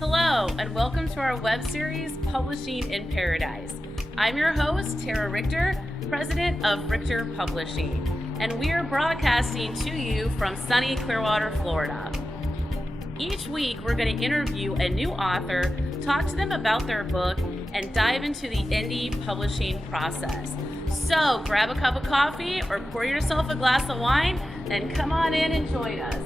Hello, and welcome to our web series, Publishing in Paradise. I'm your host, Tara Richter, president of Richter Publishing, and we are broadcasting to you from sunny Clearwater, Florida. Each week, we're going to interview a new author, talk to them about their book, and dive into the indie publishing process. So grab a cup of coffee or pour yourself a glass of wine and come on in and join us.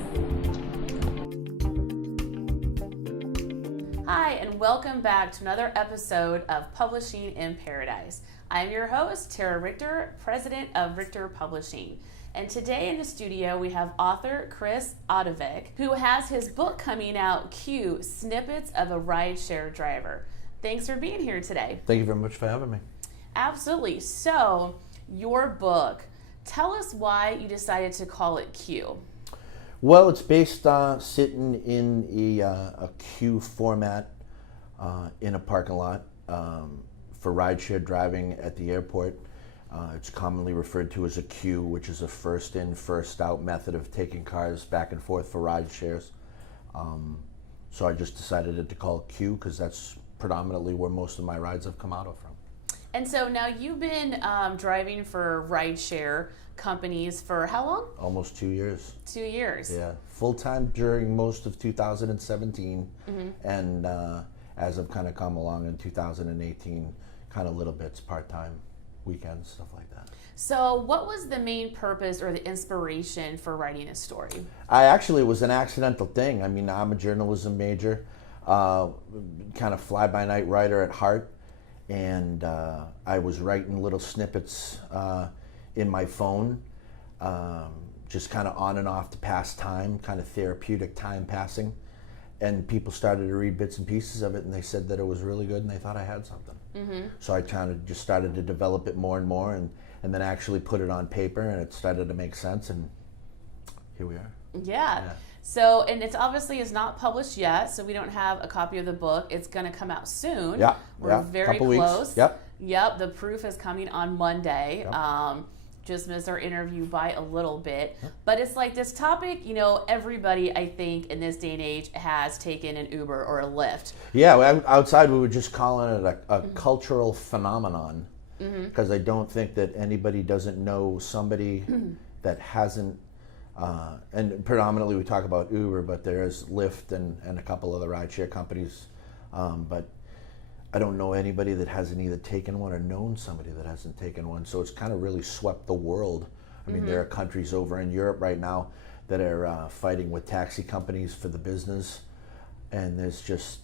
Hi, and welcome back to another episode of Publishing in Paradise. I'm your host, Tara Richter, president of Richter Publishing. And today in the studio, we have author Chris Otovic, who has his book coming out, Q, Snippets of a Rideshare Driver. Thanks for being here today. Thank you very much for having me. Absolutely. So, your book, tell us why you decided to call it Q. Well, it's based on sitting in a queue format in a parking lot for rideshare driving at the airport. It's commonly referred to as a queue, which is a first in, first out method of taking cars back and forth for ride shares. So I just decided to call it Q because that's predominantly where most of my rides have come out of from. And so now you've been driving for rideshare companies for how long? Almost 2 years. 2 years. Yeah, full-time during most of 2017, and as I've kind of come along in 2018, kind of little bits, part-time, weekends, stuff like that. So what was the main purpose or the inspiration for writing a story? It was an accidental thing. I mean, I'm a journalism major, kind of fly-by-night writer at heart, and I was writing little snippets in my phone, just kind of on and off to pass time, kind of therapeutic time passing. And people started to read bits and pieces of it, and they said that it was really good, and they thought I had something. So I kind of just started to develop it more and more, and then actually put it on paper, and it started to make sense, and here we are. Yeah. So, and it's obviously is not published yet, so we don't have a copy of the book. It's going to come out soon. Yeah. We're very Couple close. Weeks. Yep. The proof is coming on Monday. Yep. Just missed our interview by a little bit. But it's like this topic, everybody, I think, in this day and age has taken an Uber or a Lyft. Yeah, outside we were just calling it a cultural phenomenon, because I don't think that anybody doesn't know somebody that hasn't, and predominantly we talk about Uber, but there's Lyft and a couple other rideshare companies, but I don't know anybody that hasn't either taken one or known somebody that hasn't taken one. So it's kind of really swept the world. I mean, there are countries over in Europe right now that are fighting with taxi companies for the business. And there's just,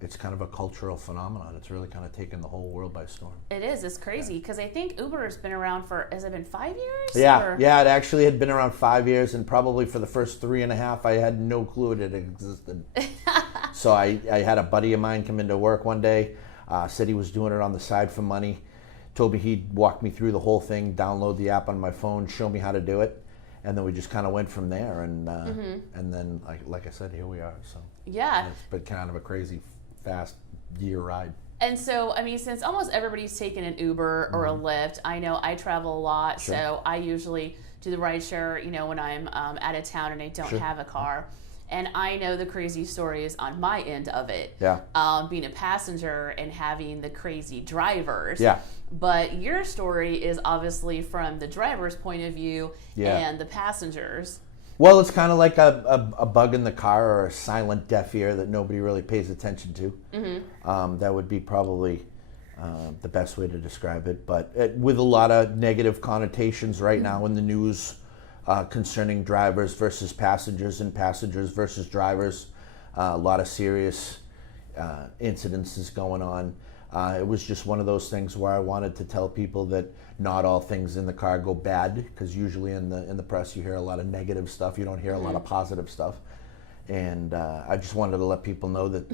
it's kind of a cultural phenomenon. It's really kind of taken the whole world by storm. It is. It's crazy because I think Uber has been around has it been 5 years? Yeah, it actually had been around 5 years, and probably for the first 3.5, I had no clue it existed. So I had a buddy of mine come into work one day, said he was doing it on the side for money, told me he'd walk me through the whole thing, download the app on my phone, show me how to do it. And then we just kind of went from there, and then, like I said, here we are. So yeah, it's been kind of a crazy, fast year ride. And so, I mean, since almost everybody's taken an Uber or a Lyft, I know I travel a lot, Sure. so I usually do the rideshare, when I'm out of town and I don't have a car. And I know the crazy stories on my end of it. Yeah. Being a passenger and having the crazy drivers. Yeah. But your story is obviously from the driver's point of view and the passengers. Well, it's kind of like a bug in the car or a silent deaf ear that nobody really pays attention to. That would be probably the best way to describe it. But with a lot of negative connotations right now in the news concerning drivers versus passengers and passengers versus drivers. A lot of serious incidences going on. It was just one of those things where I wanted to tell people that not all things in the car go bad, because usually in the press you hear a lot of negative stuff. You don't hear a lot of positive stuff. And I just wanted to let people know that,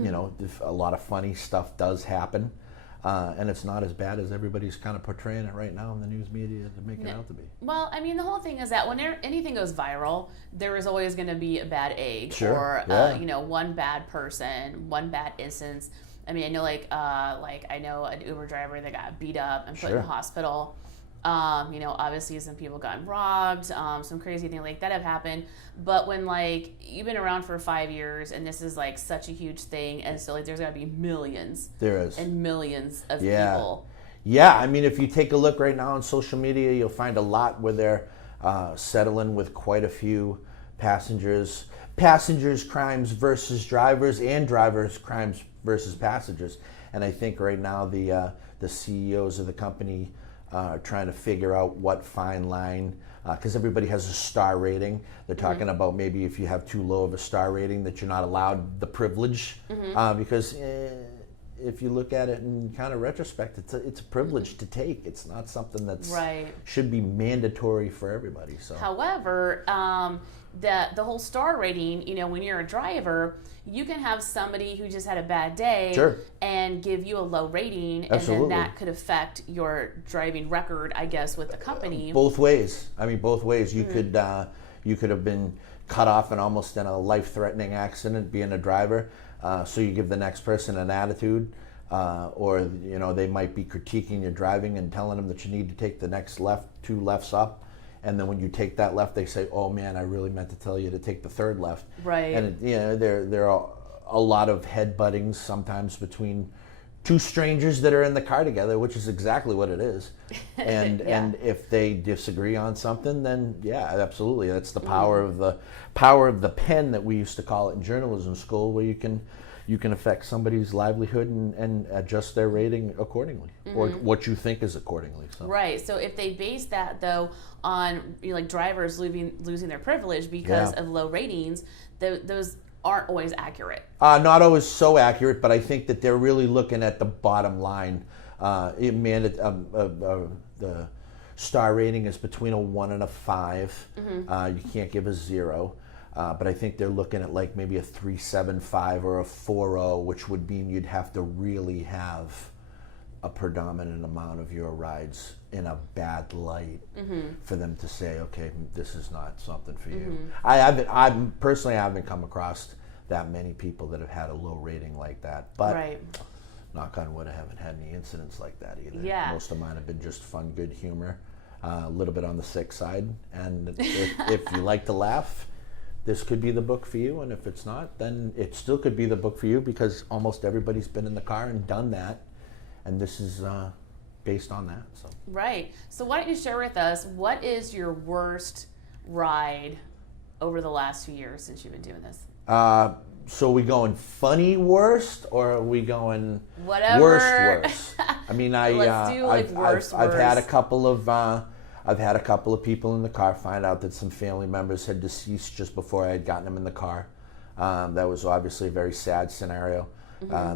a lot of funny stuff does happen. And it's not as bad as everybody's kind of portraying it right now in the news media to make it out to be. Well, I mean, the whole thing is that when anything goes viral, there is always going to be a bad egg or, one bad person, one bad instance. I mean, I know I know an Uber driver that got beat up and put in the hospital. Obviously some people got robbed, some crazy things like that have happened. But when like you've been around for 5 years and this is like such a huge thing, and so like there's got to be millions, there is, and millions of people. Yeah, I mean, if you take a look right now on social media, you'll find a lot where they're settling with quite a few passengers crimes versus drivers, and drivers crimes versus passengers. And I think right now the CEOs of the company trying to figure out what fine line, because everybody has a star rating. They're talking about maybe if you have too low of a star rating that you're not allowed the privilege, because if you look at it in kind of retrospect, it's a privilege to take. It's not something that's should be mandatory for everybody. So, however, the whole star rating, when you're a driver, you can have somebody who just had a bad day and give you a low rating, and then that could affect your driving record, I guess, with the company. Both ways. I mean, both ways. You could have been cut off and almost in a life-threatening accident being a driver. So you give the next person an attitude, or they might be critiquing your driving and telling them that you need to take the next left, 2 lefts up. And then when you take that left, they say, "Oh man, I really meant to tell you to take the 3rd left." Right. And there are a lot of headbuttings sometimes between 2 strangers that are in the car together, which is exactly what it is. And and if they disagree on something, then absolutely, that's the power of the pen that we used to call it in journalism school, where you can affect somebody's livelihood and adjust their rating accordingly, or what you think is accordingly. So. Right. So if they base that though on like drivers losing their privilege because of low ratings, those aren't always accurate. Not always so accurate, but I think that they're really looking at the bottom line. The star rating is between a 1 and a 5. You can't give a 0. But I think they're looking at like maybe a 3.75 or a 4.0, which would mean you'd have to really have a predominant amount of your rides in a bad light for them to say, okay, this is not something for you. I personally haven't come across that many people that have had a low rating like that. But knock on wood, I haven't had any incidents like that either. Yeah. Most of mine have been just fun, good humor, a little bit on the sick side. And if you like to laugh, this could be the book for you. And if it's not, then it still could be the book for you, because almost everybody's been in the car and done that. And this is based on that. So. Right. So why don't you share with us, what is your worst ride over the last few years since you've been doing this? So are we going funny worst, or are we going whatever worst? I mean, let's do like worst. I've had a couple of people in the car find out that some family members had deceased just before I had gotten them in the car. That was obviously a very sad scenario.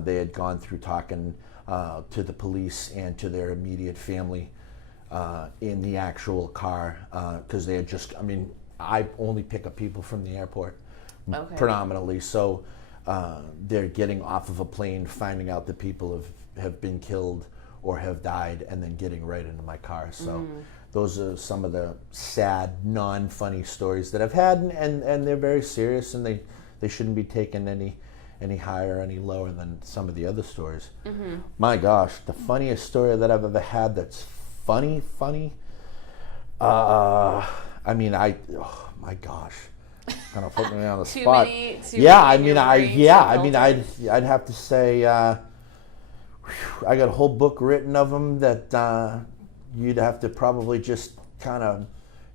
They had gone through talking to the police and to their immediate family in the actual car, because they had just, I only pick up people from the airport predominantly, so they're getting off of a plane, finding out that people have been killed or have died, and then getting right into my car. So those are some of the sad, non-funny stories that I've had, and they're very serious, and they shouldn't be taken any higher, any lower than some of the other stories. My gosh, the funniest story that I've ever had that's funny. Oh my gosh, kind of put me on the spot. I'd have to say I got a whole book written of them that you'd have to probably just kind of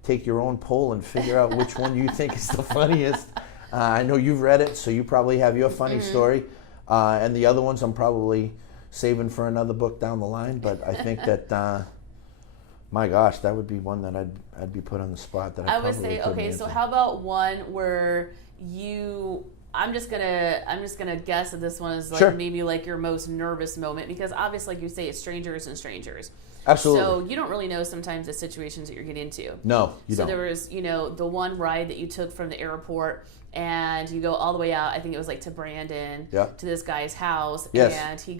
take your own poll and figure out which one you think is the funniest. I know you've read it, so you probably have your funny story. And the other ones I'm probably saving for another book down the line. But I think that, my gosh, that would be one that I'd be put on the spot. That I would say, okay, so how about one where I'm just gonna guess that this one is like maybe like your most nervous moment, because obviously, like you say, it's strangers and strangers. Absolutely. So you don't really know sometimes the situations that you're getting into. No, you don't. So there was, the one ride that you took from the airport, and you go all the way out, I think it was like to Brandon, to this guy's house, and he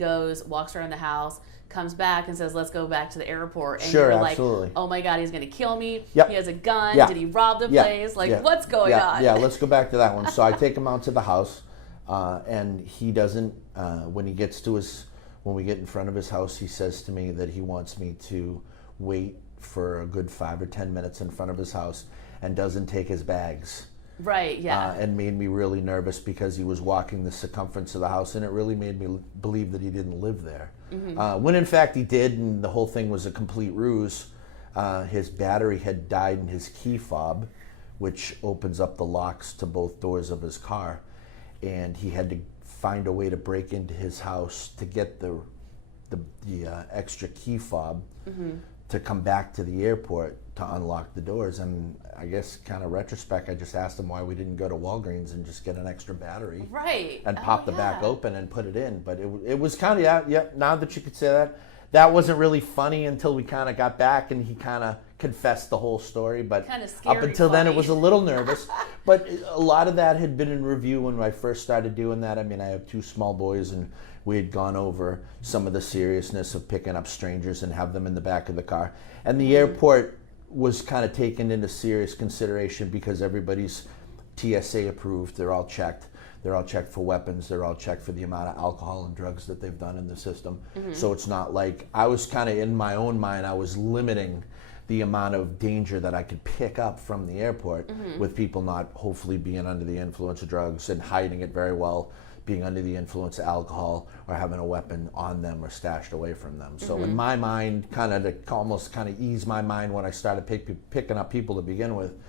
walks around the house, comes back and says, let's go back to the airport. And you're like, oh my God, he's going to kill me. He has a gun. Did he rob the place? Like, what's going on? Yeah, let's go back to that one. So I take him out to the house, and he doesn't, when we get in front of his house, he says to me that he wants me to wait for a good 5 or 10 minutes in front of his house and doesn't take his bags. Right, yeah. And made me really nervous because he was walking the circumference of the house, and it really made me believe that he didn't live there. When in fact he did, and the whole thing was a complete ruse. His battery had died in his key fob, which opens up the locks to both doors of his car, and he had to find a way to break into his house to get the extra key fob to come back to the airport to unlock the doors. And I guess kind of retrospect, I just asked him why we didn't go to Walgreens and just get an extra battery, right, and pop the back open and put it in. But it was kind of, yeah, now that you could say that wasn't really funny until we kind of got back and he kind of confessed the whole story. But up until then, it was a little nervous. But a lot of that had been in review when I first started doing that. I mean, I have 2 small boys, and we had gone over some of the seriousness of picking up strangers and have them in the back of the car. And the airport was kind of taken into serious consideration because everybody's TSA approved. They're all checked. They're all checked for weapons. They're all checked for the amount of alcohol and drugs that they've done in the system. So it's not like, I was kind of, in my own mind, I was limiting the amount of danger that I could pick up from the airport with people not hopefully being under the influence of drugs and hiding it very well, being under the influence of alcohol or having a weapon on them or stashed away from them. So in my mind, kind of to almost kind of ease my mind when I started picking up people to begin with,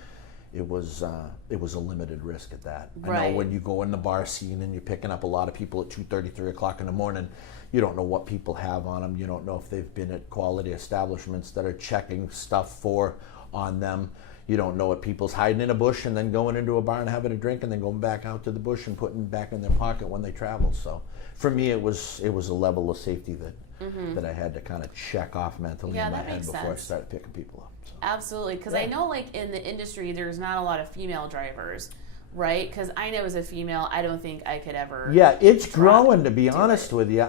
it was a limited risk at that. Right. I know when you go in the bar scene and you're picking up a lot of people at 2:30, 3 o'clock in the morning, you don't know what people have on them. You don't know if they've been at quality establishments that are checking stuff on them. You don't know what people's hiding in a bush and then going into a bar and having a drink and then going back out to the bush and putting back in their pocket when they travel. So for me, it was a level of safety that I had to kind of check off mentally in my head before I started picking people up. So. Absolutely, because I know like in the industry, there's not a lot of female drivers, right? Because I know as a female, I don't think I could ever. Yeah, it's growing, to be honest with you.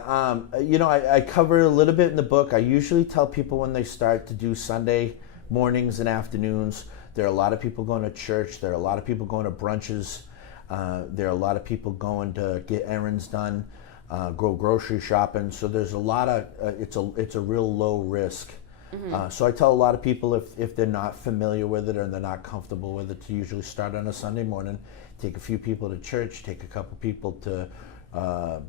You know, I cover a little bit in the book. I usually tell people when they start to do Sunday mornings and afternoons. There are a lot of people going to church. There are a lot of people going to brunches. There are a lot of people going to get errands done, go grocery shopping. So there's a lot of, it's a real low risk. So I tell a lot of people if they're not familiar with it or they're not comfortable with it, to usually start on a Sunday morning, take a few people to church, take a couple people to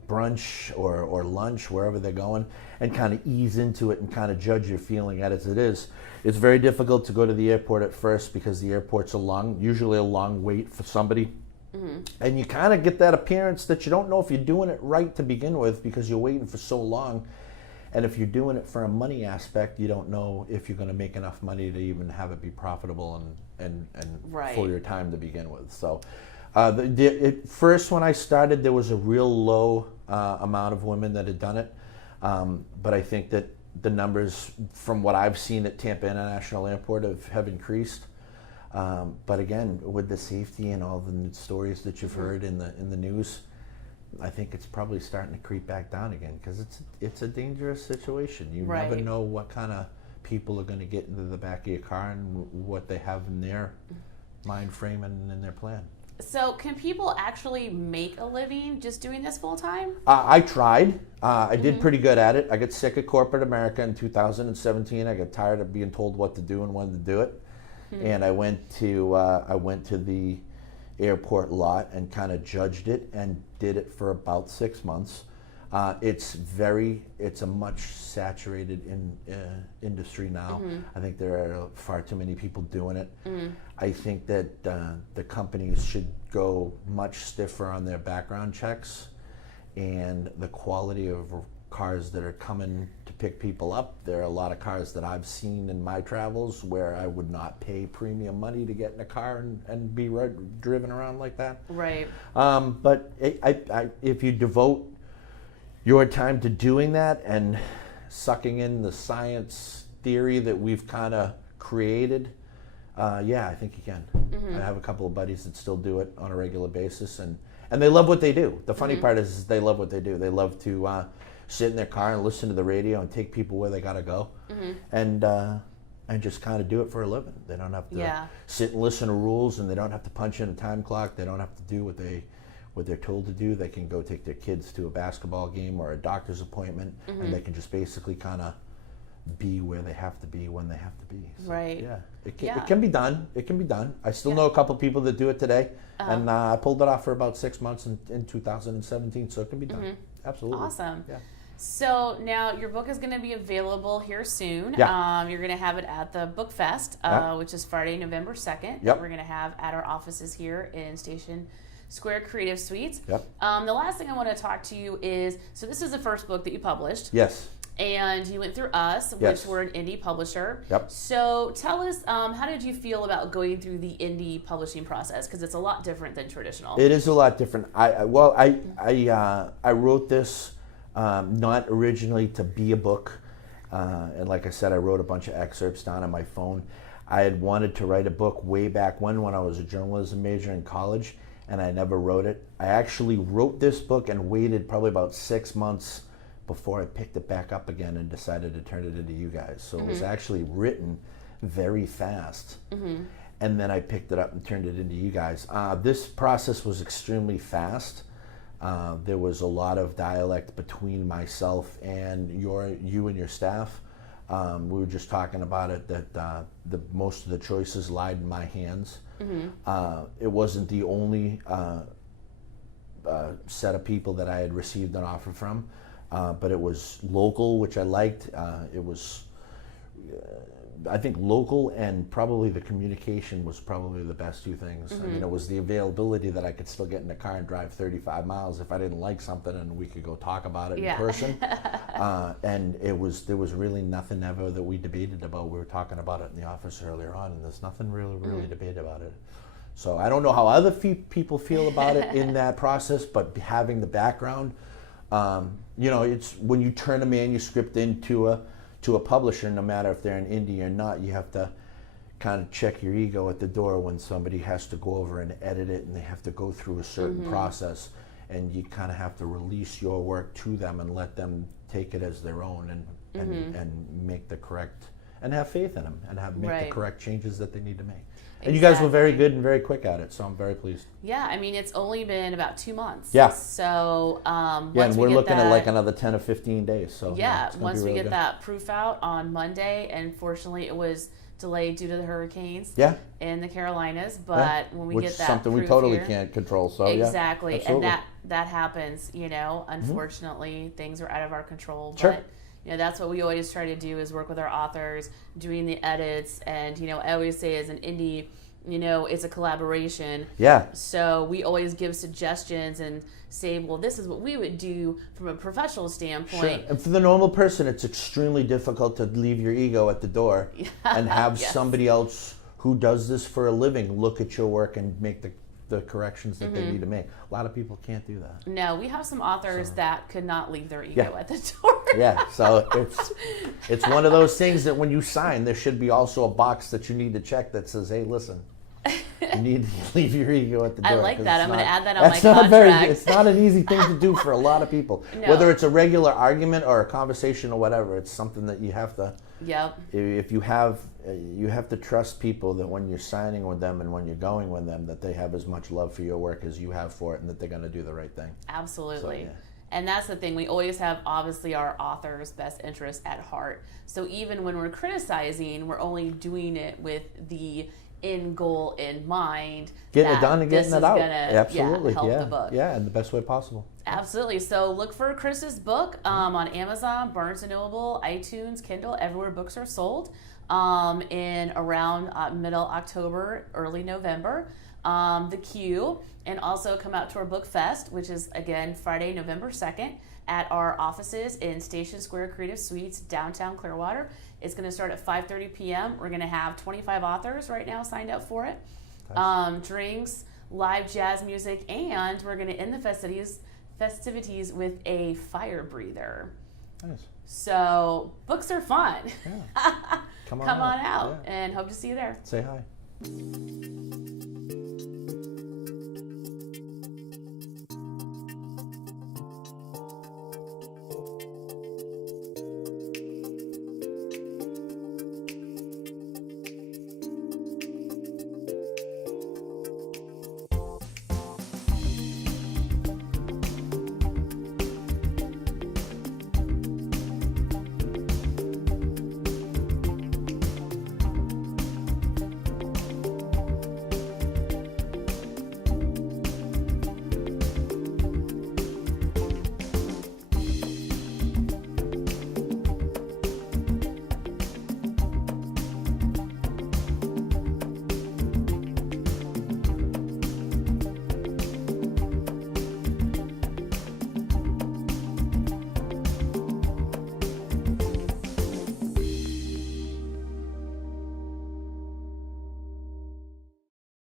brunch or lunch, wherever they're going, and kind of ease into it and kind of judge your feeling as it is. It's very difficult to go to the airport at first because the airport's usually a long wait for somebody. And you kind of get that appearance that you don't know if you're doing it right to begin with because you're waiting for so long. And if you're doing it for a money aspect, you don't know if you're going to make enough money to even have it be profitable and for your time to begin with. So first when I started, there was a real low amount of women that had done it. But I think that the numbers from what I've seen at Tampa International Airport have increased. But again, with the safety and all the stories that you've heard in the news, I think it's probably starting to creep back down again because it's a dangerous situation. You never know what kind of people are going to get into the back of your car and what they have in their mind frame and in their plan. So can people actually make a living just doing this full time? I tried. I did pretty good at it. I got sick of corporate America in 2017. I got tired of being told what to do and when to do it. And I went to the airport lot and kind of judged it and did it for about 6 months. It's a much saturated industry now. I think there are far too many people doing it. I think that the companies should go much stiffer on their background checks and the quality of cars that are coming to pick people up. There are a lot of cars that I've seen in my travels where I would not pay premium money to get in a car and be driven around like that. Right. But if you devote your time to doing that and sucking in the science theory that we've kind of created, I think you can. I have a couple of buddies that still do it on a regular basis, and they love what they do. The funny part is they love what they do. They love to sit in their car and listen to the radio and take people where they gotta go, and just kind of do it for a living. They don't have to sit and listen to rules, and they don't have to punch in a time clock. They don't have to do what they're told to do. They can go take their kids to a basketball game or a doctor's appointment, and they can just basically kind of be where they have to be when they have to be. So, right. Yeah. It can be done. It can be done. I still know a couple people that do it today, and I pulled it off for about 6 months in 2017, so it can be done. Absolutely. Awesome. Yeah. So now your book is going to be available here soon. Yeah. You're going to have it at the Book Fest, which is Friday, November 2nd. Yep. We're going to have at our offices here in Station Square Creative Suites. Yep. The last thing I want to talk to you is, so this is the first book that you published. Yes. And you went through us, which we're an indie publisher. Yep. So tell us, how did you feel about going through the indie publishing process? Because it's a lot different than traditional. It is a lot different. I wrote this not originally to be a book, and like I said, I wrote a bunch of excerpts down on my phone. I had wanted to write a book way back when I was a journalism major in college, and I never wrote it. I actually wrote this book and waited probably about 6 months before I picked it back up again and decided to turn it into you guys. So it was actually written very fast. And then I picked it up and turned it into you guys. This process was extremely fast. There was a lot of dialect between myself and you and your staff. We were just talking about it, that the most of the choices lied in my hands. It wasn't the only set of people that I had received an offer from. But it was local, which I liked. It was, I think, local, and probably the communication was probably the best two things. I mean, it was the availability that I could still get in the car and drive 35 miles if I didn't like something, and we could go talk about it in person. And there was really nothing ever that we debated about. We were talking about it in the office earlier on, and there's nothing really debated about it. So I don't know how other people feel about it in that process, but having the background, it's when you turn a manuscript into a publisher, no matter if they're an indie or not, you have to kind of check your ego at the door when somebody has to go over and edit it, and they have to go through a certain process, and you kind of have to release your work to them and let them take it as their own and make the correct, and have faith in them, and make the correct changes that they need to make. And you guys were very good and very quick at it, so I'm very pleased. Yeah, I mean, it's only been about 2 months. Yeah. So and we're looking at like another 10 or 15 days. So once we get that proof out on Monday, and fortunately it was delayed due to the hurricanes in the Carolinas, but when we get that something proof we totally here, can't control. So exactly, and that happens. Unfortunately, things are out of our control. But that's what we always try to do, is work with our authors, doing the edits, and I always say, as an indie, it's a collaboration. Yeah. So we always give suggestions and say, well, this is what we would do from a professional standpoint. Sure. And for the normal person, it's extremely difficult to leave your ego at the door and have somebody else who does this for a living look at your work and make the corrections that they need to make. A lot of people can't do that. No, we have some authors that could not leave their ego at the door. So it's one of those things that when you sign, there should be also a box that you need to check that says, hey, listen, you need to leave your ego at the door. I like that. I'm going to add that on my contract. It's not an easy thing to do for a lot of people. No. Whether it's a regular argument or a conversation or whatever, it's something that you have to... If you have to trust people that when you're signing with them and when you're going with them, that they have as much love for your work as you have for it, and that they're going to do the right thing. Absolutely. So, and that's the thing. We always have, obviously, our author's best interest at heart. So even when we're criticizing, we're only doing it with the end goal in mind. Getting it done and getting it out. Absolutely. Help the book. Yeah, in the best way possible. Absolutely. So look for Chris's book on Amazon, Barnes & Noble, iTunes, Kindle, everywhere books are sold, in around middle October, early November. The Q, and also come out to our Book Fest, which is, again, Friday, November 2nd, at our offices in Station Square Creative Suites, downtown Clearwater. It's going to start at 5:30 p.m. We're going to have 25 authors right now signed up for it. Nice. Drinks, live jazz music, and we're going to end the festivities with a fire breather. Nice. So books are fun. Yeah. Come on out and hope to see you there. Say hi.